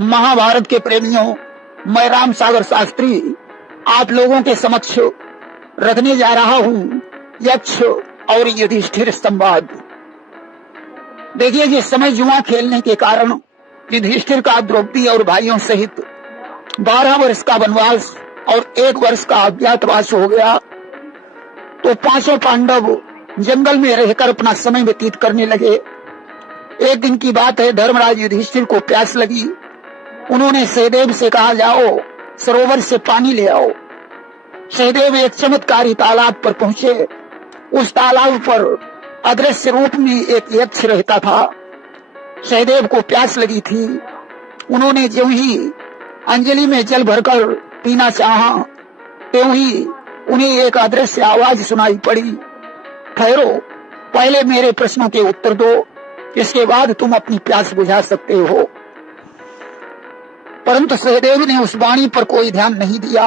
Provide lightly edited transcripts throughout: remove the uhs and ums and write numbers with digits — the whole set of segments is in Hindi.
महाभारत के प्रेमियों, मैं राम सागर शास्त्री आप लोगों के समक्ष रखने जा रहा हूँ यक्ष और युधिष्ठिर संवाद। देखिए, जिस समय जुआ खेलने के कारण युधिष्ठिर का द्रौपदी और भाइयों सहित 12 वर्ष का वनवास और 1 वर्ष का अज्ञातवास हो गया, तो 5 पांडव जंगल में रहकर अपना समय व्यतीत करने लगे। एक दिन की बात है, धर्मराज युधिष्ठिर को प्यास लगी। उन्होंने सहदेव से कहा, जाओ सरोवर से पानी ले आओ। सहदेव एक चमत्कारी तालाब पर पहुंचे। उस तालाब पर अदृश्य रूप में एक यक्ष रहता था। सहदेव को प्यास लगी थी। उन्होंने ज्यों ही अंजलि में जल भरकर पीना चाहा, त्यों ही उन्हें एक अदृश्य आवाज सुनाई पड़ी, ठहरो, पहले मेरे प्रश्नों के उत्तर दो, इसके बाद तुम अपनी प्यास बुझा सकते हो। परंतु सहदेव ने उस वाणी पर कोई ध्यान नहीं दिया।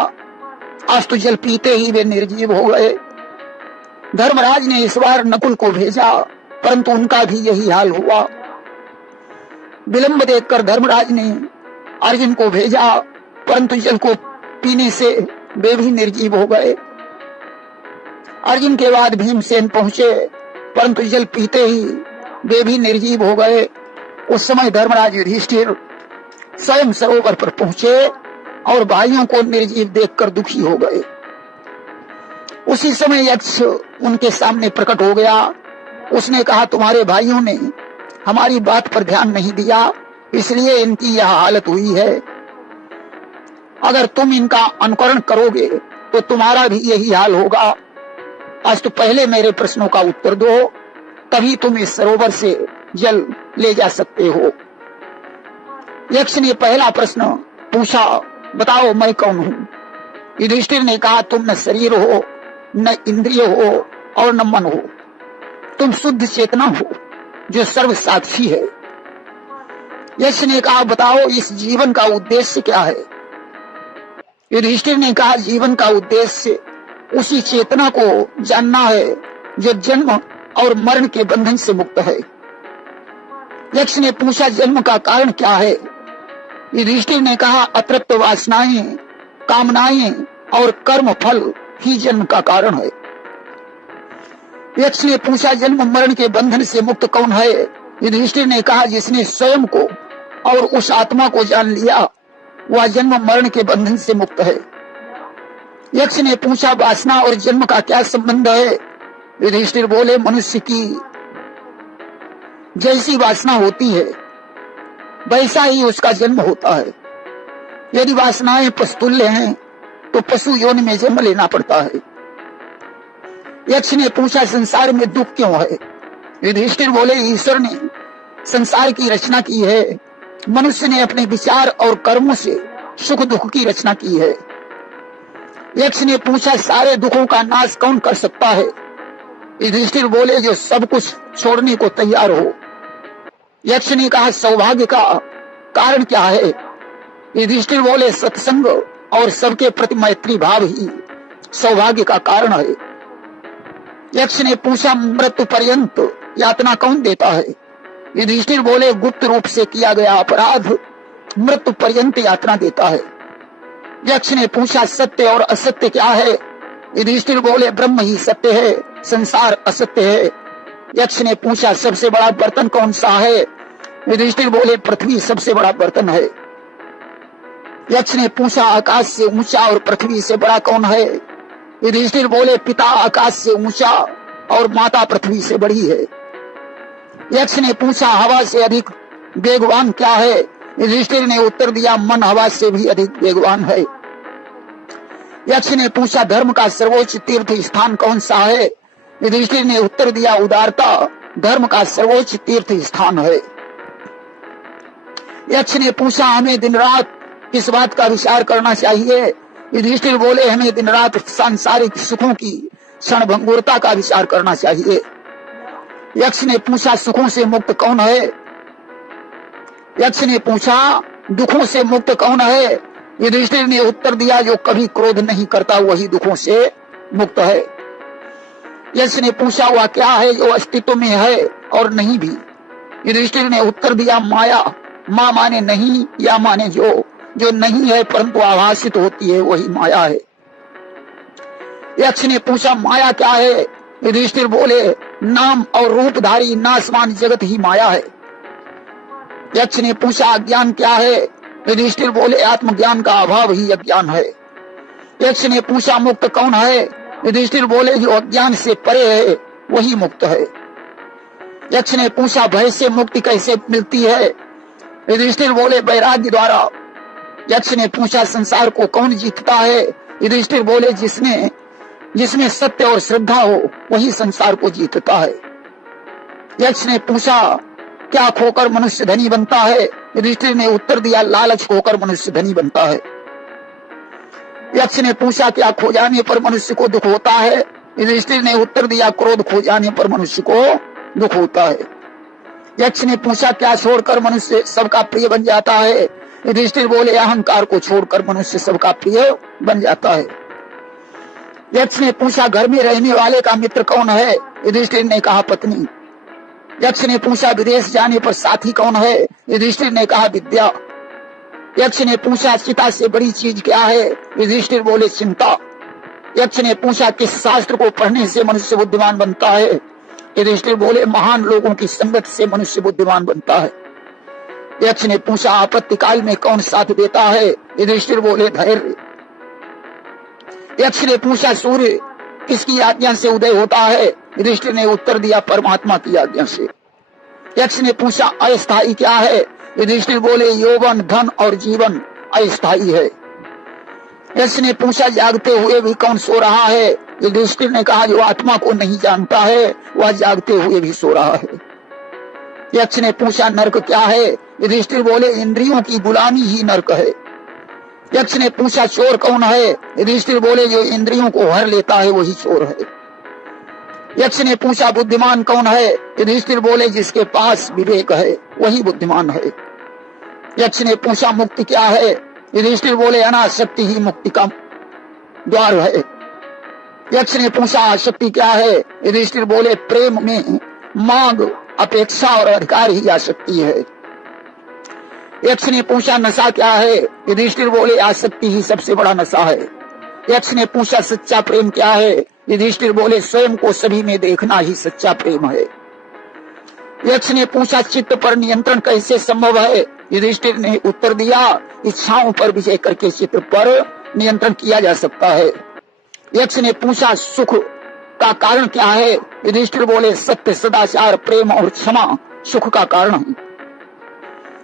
अस्तु जल पीते ही वे निर्जीव हो गए। धर्मराज ने इस बार नकुल को भेजा, परंतु उनका भी यही हाल हुआ। विलंब देखकर धर्मराज ने अर्जुन को भेजा, परंतु जल को पीने से वे भी निर्जीव हो गए। अर्जुन के बाद भीमसेन पहुंचे, परंतु जल पीते ही वे भी निर्जीव हो गए। उस समय धर्मराज युधिष्ठिर स्वयं सरोवर पर पहुंचे और भाइयों को निर्जीव देखकर दुखी हो गए। उसी समय यक्ष उनके सामने प्रकट हो गया। उसने कहा, तुम्हारे भाइयों ने हमारी बात पर ध्यान नहीं दिया, इसलिए इनकी यह हालत हुई है। अगर तुम इनका अनुकरण करोगे तो तुम्हारा भी यही हाल होगा। आज तो पहले मेरे प्रश्नों का उत्तर दो, तभी तुम इस सरोवर से जल ले जा सकते हो। यक्ष ने पहला प्रश्न पूछा, बताओ मैं कौन हूँ? युधिष्ठिर ने कहा, तुम न शरीर हो, न इंद्रिय हो और न मन हो। तुम शुद्ध चेतना हो जो सर्वसाक्षी है। यक्ष ने कहा, बताओ इस जीवन का उद्देश्य क्या है? युधिष्ठिर ने कहा, जीवन का उद्देश्य उसी चेतना को जानना है जो जन्म और मरण के बंधन से मुक्त है। यक्ष ने पूछा, जन्म का कारण क्या है? युधिष्ठिर ने कहा, अतृप्त वासनाएं, कामनाएं और कर्म फल ही जन्म का कारण है। यक्ष ने पूछा, जन्म मरण के बंधन से मुक्त कौन है? युधिष्ठिर ने कहा, जिसने स्वयं को और उस आत्मा को जान लिया, वह जन्म मरण के बंधन से मुक्त है। यक्ष ने पूछा, वासना और जन्म का क्या संबंध है? युधिष्ठिर बोले, मनुष्य की जैसी वासना होती है वैसा ही उसका जन्म होता है। यदि वासनाएं पशुतुल्य हैं तो पशु योनि में जन्म लेना पड़ता है। यक्ष ने पूछा, संसार में दुख क्यों है? युधिष्ठिर बोले, ईश्वर ने संसार की रचना की है। मनुष्य ने अपने विचार और कर्मों से सुख दुख की रचना की है। यक्ष ने पूछा, सारे दुखों का नाश कौन कर सकता है? युधिष्ठिर बोले, जो सब कुछ छोड़ने को तैयार हो। यक्ष ने कहा, सौभाग्य का कारण क्या है? युधिष्ठिर बोले, सत्संग और सबके प्रति मैत्री भाव ही सौभाग्य का कारण है। यक्ष ने पूछा, मृत्यु पर्यंत यातना कौन देता है? युधिष्ठिर बोले, गुप्त रूप से किया गया अपराध मृत्यु पर्यंत यातना देता है। यक्ष ने पूछा, सत्य और असत्य क्या है? युधिष्ठिर बोले, ब्रह्म ही सत्य है, संसार असत्य है। यक्ष ने पूछा, सबसे बड़ा बर्तन कौन सा है? युधिष्ठिर बोले, पृथ्वी सबसे बड़ा बर्तन है। यक्ष ने पूछा, आकाश से ऊंचा और पृथ्वी से बड़ा कौन है? युधिष्ठिर बोले, पिता आकाश से ऊंचा और माता पृथ्वी से बड़ी है। यक्ष ने पूछा, हवा से अधिक वेगवान क्या है? युधिष्ठिर ने उत्तर दिया, मन हवा से भी अधिक वेगवान है। यक्ष ने पूछा, धर्म का सर्वोच्च तीर्थ स्थान कौन सा है? युधिष्ठिर ने उत्तर दिया, उदारता धर्म का सर्वोच्च तीर्थ स्थान है। यक्ष ने पूछा, हमें दिन रात किस बात का विचार करना चाहिए? युधिष्ठिर बोले, हमें दिन रात सांसारिक सुखों की क्षणभंगुरता का विचार करना चाहिए। यक्ष ने पूछा, सुखों से मुक्त कौन है? यक्ष ने पूछा, दुखों से मुक्त कौन है? युधिष्ठिर ने उत्तर दिया, जो कभी क्रोध नहीं करता वही दुखों से मुक्त है। यक्ष ने पूछा, वह क्या है जो अस्तित्व में है और नहीं भी? युधिष्ठिर ने उत्तर दिया, माया माँ माने नहीं, या माने जो नहीं है परंतु आभासित होती है वही माया है। यक्ष ने पूछा माया क्या है? युधिष्ठिर बोले नाम और रूपधारी नाशवान जगत ही माया है। यक्ष ने पूछा अज्ञान क्या है? युधिष्ठिर बोले आत्मज्ञान का अभाव ही अज्ञान है। यक्ष ने पूछा मुक्त कौन है? युधिष्ठिर बोले जो अज्ञान से परे है वही मुक्त है। यक्ष ने पूछा भय से मुक्ति कैसे मिलती है? युधिष्ठिर बोले वैराग्य द्वारा। यक्ष ने पूछा संसार को कौन जीतता है? युधिष्ठिर बोले जिसमें सत्य और श्रद्धा हो वही संसार को जीतता है। यक्ष ने पूछा क्या खोकर मनुष्य धनी बनता है? युधिष्ठिर ने उत्तर दिया लालच खोकर मनुष्य धनी बनता है। यक्ष ने पूछा क्या खो जाने पर मनुष्य को दुख होता है? युधिष्ठिर ने उत्तर दिया क्रोध खो जाने पर मनुष्य को दुख होता है। यक्ष ने पूछा क्या छोड़कर मनुष्य सबका प्रिय बन जाता है? युधिष्ठिर बोले अहंकार को छोड़कर मनुष्य सबका प्रिय बन जाता है। यक्ष ने पूछा घर में रहने वाले का मित्र कौन है? युधिष्ठिर ने कहा पत्नी। यक्ष ने पूछा विदेश जाने पर साथी कौन है? युधिष्ठिर ने कहा विद्या। यक्ष ने पूछा चिता से बड़ी चीज क्या है? युधिष्ठिर बोले चिंता। यक्ष ने पूछा किस शास्त्र को पढ़ने से मनुष्य बुद्धिमान बनता है? युधिष्ठिर बोले महान लोगों की संगत से मनुष्य बुद्धिमान बनता है। यक्ष ने पूछा आपत्ति काल में कौन साथ देता है? युधिष्ठिर बोले धैर्य। यक्ष ने पूछा सूर्य किसकी आज्ञा से उदय होता है? युधिष्ठिर ने उत्तर दिया परमात्मा की आज्ञा से। यक्ष ने पूछा अस्थाई क्या है? युधिष्ठिर बोले यौवन धन और जीवन अस्थाई है। यक्ष ने पूछा जागते हुए भी कौन सो रहा है? युधिष्ठिर ने कहा जो आत्मा को नहीं जानता है वह जागते हुए भी सो रहा है। यक्ष ने पूछा नरक क्या है? युधिष्ठिर बोले इंद्रियों की गुलामी ही नरक है। यक्ष ने पूछा चोर कौन है? युधिष्ठिर बोले जो इंद्रियों को हर लेता है वही चोर है। यक्ष ने पूछा बुद्धिमान कौन है? युधिष्ठिर बोले जिसके पास विवेक है वही बुद्धिमान है। यक्ष ने पूछा मुक्ति क्या है? युधिष्ठिर बोले अनासक्ति ही मुक्ति का द्वार है। यक्ष ने पूछा आसक्ति क्या है? युधिष्ठिर बोले प्रेम में मांग अपेक्षा और अधिकार ही आसक्ति है। यक्ष ने पूछा नशा क्या है? युधिष्ठिर बोले आसक्ति ही सबसे बड़ा नशा है। यक्ष ने पूछा सच्चा प्रेम क्या है? युधिष्ठिर बोले स्वयं को सभी में देखना ही सच्चा प्रेम है। यक्ष ने पूछा चित्त पर नियंत्रण कैसे संभव है? युधिष्ठिर ने उत्तर दिया इच्छाओं पर विजय करके चित्त पर नियंत्रण किया जा सकता है। यक्ष ने पूछा सुख का कारण क्या है? युधिष्ठिर बोले सत्य सदाचार प्रेम और क्षमा सुख का कारण है।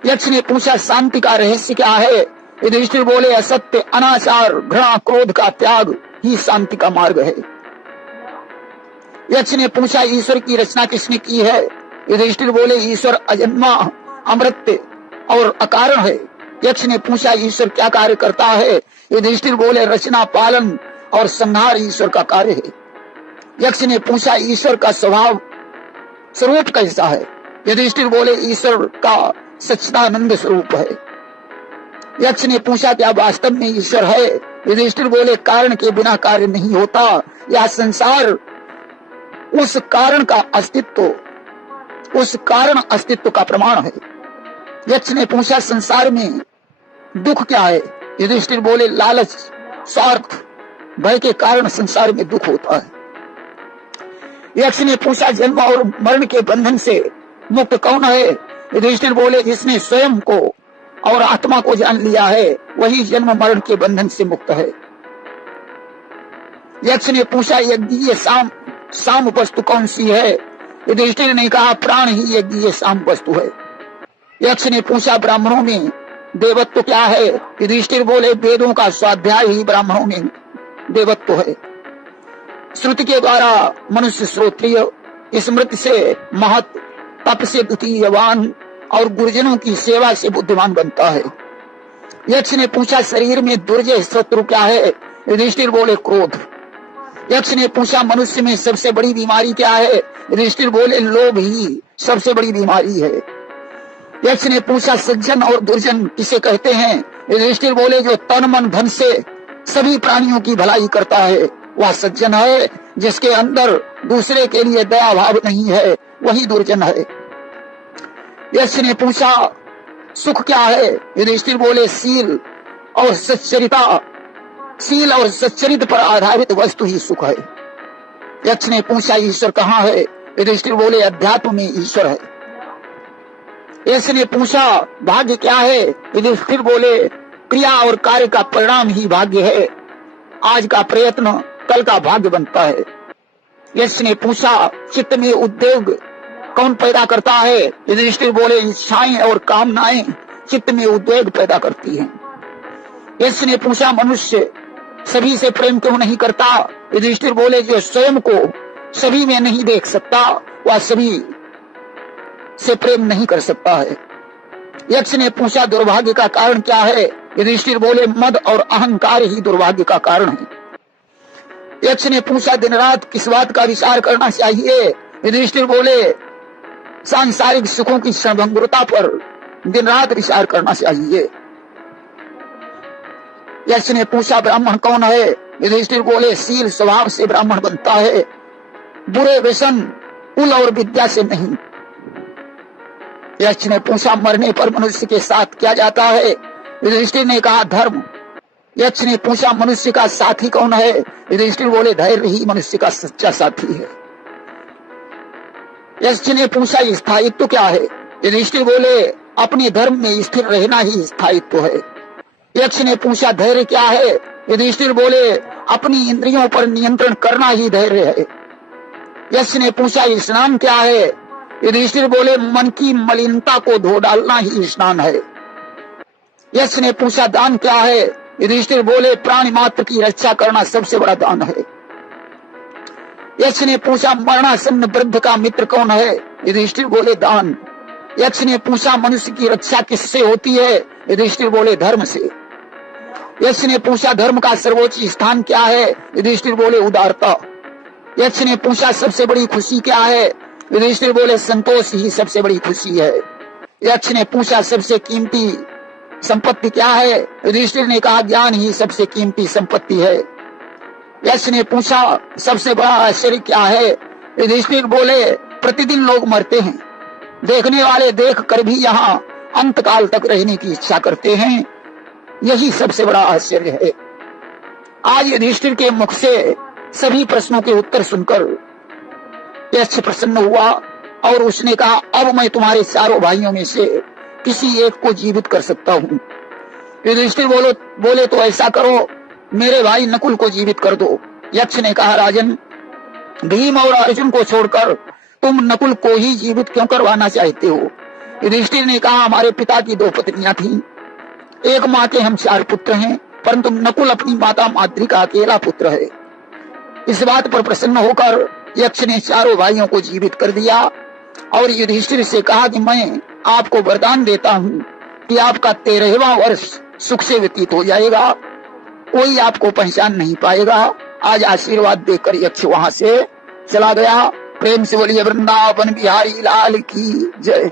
यक्ष ने पूछा शांति का रहस्य क्या है? युधिष्ठिर बोले असत्य अनाचार घृणा क्रोध का त्याग ही शांति का मार्ग है। यक्ष ने पूछा ईश्वर की रचना किसने की है? युधिष्ठिर बोले ईश्वर अजन्मा अमृत और अकारण है। यक्ष ने पूछा ईश्वर क्या कार्य करता है? युधिष्ठिर बोले रचना पालन और संहार ईश्वर का कार्य है। यक्ष ने पूछा ईश्वर का स्वभाव स्वरूप कैसा है? युधिष्ठिर बोले ईश्वर का सच्चिदानंद स्वरूप है। यक्ष ने पूछा क्या वास्तव में ईश्वर है? युधिष्ठिर बोले कारण के बिना कार्य नहीं होता। यह संसार उस कारण अस्तित्व का प्रमाण है। यक्ष ने पूछा संसार में दुख क्या है? युधिष्ठिर बोले लालच स्वार्थ भय के कारण संसार में दुख होता है। यक्ष ने पूछा जन्म और मरण के बंधन से मुक्त कौन है? युधिष्ठिर बोले जिसने स्वयं को और आत्मा को जान लिया है वही जन्म मरण के बंधन से मुक्त है। यक्ष ने पूछा यज्ञीय साम वस्तु कौन सी है? युधिष्ठिर ने कहा प्राण ही यज्ञीय साम वस्तु है। यक्ष ने पूछा ब्राह्मणों में देवत्व क्या है? युधिष्ठिर बोले वेदों का स्वाध्याय ही ब्राह्मणों में देवत्व है। श्रुति के द्वारा मनुष्य श्रोत्रिय स्मृति से महत तप से द्वितीयवान और गुरुजनों की सेवा से बुद्धिमान बनता है। यक्ष ने पूछा शरीर में दुर्जय शत्रु क्या है? युधिष्ठिर बोले क्रोध। यक्ष ने पूछा मनुष्य में सबसे बड़ी बीमारी क्या है? युधिष्ठिर बोले लोभ ही सबसे बड़ी बीमारी है। यक्ष ने पूछा सज्जन और दुर्जन किसे कहते हैं? युधिष्ठिर बोले जो तन मन धन से सभी प्राणियों की भलाई करता है वह सज्जन है। जिसके अंदर दूसरे के लिए दया भाव नहीं है वही दुर्जन है। यक्ष ने पूछा सुख क्या है? युधिष्ठिर बोले शील और सच्चरिता, शील और सच्चरित पर आधारित वस्तु ही सुख है। यक्ष ने पूछा ईश्वर कहाँ है? युधिष्ठिर बोले अध्यात्म में ईश्वर है। यक्ष ने पूछा भाग्य क्या है? युधिष्ठिर बोले क्रिया और कार्य का परिणाम ही भाग्य है। आज का प्रयत्न कल का भाग्य बनता है। यक्ष ने पूछा चित्त में उद्वेग कौन पैदा करता है? युधिष्ठिर बोले इच्छाएं और कामनाएं चित्त में उद्वेग पैदा करती हैं। यक्ष ने पूछा मनुष्य सभी से प्रेम क्यों नहीं करता? युधिष्ठिर बोले जो स्वयं को सभी में नहीं देख सकता वह सभी से प्रेम नहीं कर सकता है। यक्ष ने पूछा दुर्भाग्य का कारण क्या है? युधिष्ठिर बोले मद और अहंकार ही दुर्भाग्य का कारण है। यक्ष ने पूछा दिन रात किस बात का विचार करना चाहिए? युधिष्ठिर बोले सांसारिक सुखों की क्षणभंगुरता पर दिन रात विचार करना चाहिए। यक्ष ने पूछा ब्राह्मण कौन है? युधिष्ठिर बोले शील स्वभाव से ब्राह्मण बनता है, बुरे व्यसन कुल और विद्या से नहीं। यक्ष ने पूछा मरने पर मनुष्य के साथ क्या जाता है? युधिष्ठिर ने कहा धर्म। यक्ष ने पूछा मनुष्य का साथी कौन है? युधिष्ठिर बोले धैर्य ही मनुष्य का सच्चा साथी है। यक्ष ने पूछा स्थायित्व क्या है? युधिष्ठिर बोले अपने धर्म में स्थिर रहना ही स्थायित्व है। यक्ष ने पूछा धैर्य क्या है? युधिष्ठिर बोले अपनी इंद्रियों पर नियंत्रण करना ही धैर्य है। यक्ष ने पूछा स्नान क्या है? युधिष्ठिर बोले मन की मलिनता को धो डालना ही स्नान है। यक्ष ने पूछा दान क्या है? युधिष्ठिर बोले प्राणी मात्र की रक्षा करना सबसे बड़ा दान है। यक्ष ने पूछा मरणासन्न वृद्ध का मित्र कौन है? युधिष्ठिर बोले दान। यक्ष ने पूछा मनुष्य की रक्षा किससे होती है? युधिष्ठिर बोले धर्म से। यक्ष ने पूछा धर्म का सर्वोच्च स्थान क्या है? युधिष्ठिर बोले उदारता। यक्ष ने पूछा सबसे बड़ी खुशी क्या है? युधिष्ठिर बोले संतोष ही सबसे बड़ी खुशी है। यक्ष ने पूछा सबसे कीमती संपत्ति क्या है? युधिष्ठिर ने कहा ज्ञान ही सबसे कीमती संपत्ति है। यक्ष ने पूछा सबसे बड़ा आश्चर्य क्या है? युधिष्ठिर बोले प्रतिदिन लोग मरते हैं, देखने वाले देख कर भी यहाँ अंत काल तक रहने की इच्छा करते हैं, यही सबसे बड़ा आश्चर्य है। आज युधिष्ठिर के मुख से सभी प्रश्नों के उत्तर सुनकर यक्ष प्रसन्न हुआ और उसने कहा अब मैं तुम्हारे चारों भाइयों में से किसी एक को जीवित कर सकता हूँ। युधिष्ठिर बोले तो ऐसा करो, मेरे भाई नकुल को जीवित कर दो। यक्ष ने कहा राजन, भीम और अर्जुन को छोड़कर तुम नकुल को ही जीवित क्यों करवाना चाहते हो? युधिष्ठिर ने कहा हमारे पिता की 2 पत्नियां थीं, एक माँ के हम 4 पुत्र हैं, परंतु नकुल अपनी माता माद्री का अकेला पुत्र है। इस बात पर प्रसन्न होकर यक्ष ने चारों भाइयों को जीवित कर दिया और युधिष्ठिर से कहा कि मैं आपको वरदान देता हूँ कि आपका 13वां वर्ष सुख से व्यतीत हो जाएगा, कोई आपको पहचान नहीं पाएगा। आज आशीर्वाद देकर यक्ष वहां से चला गया। प्रेम से बोलिए वृंदावन बिहारी लाल की जय।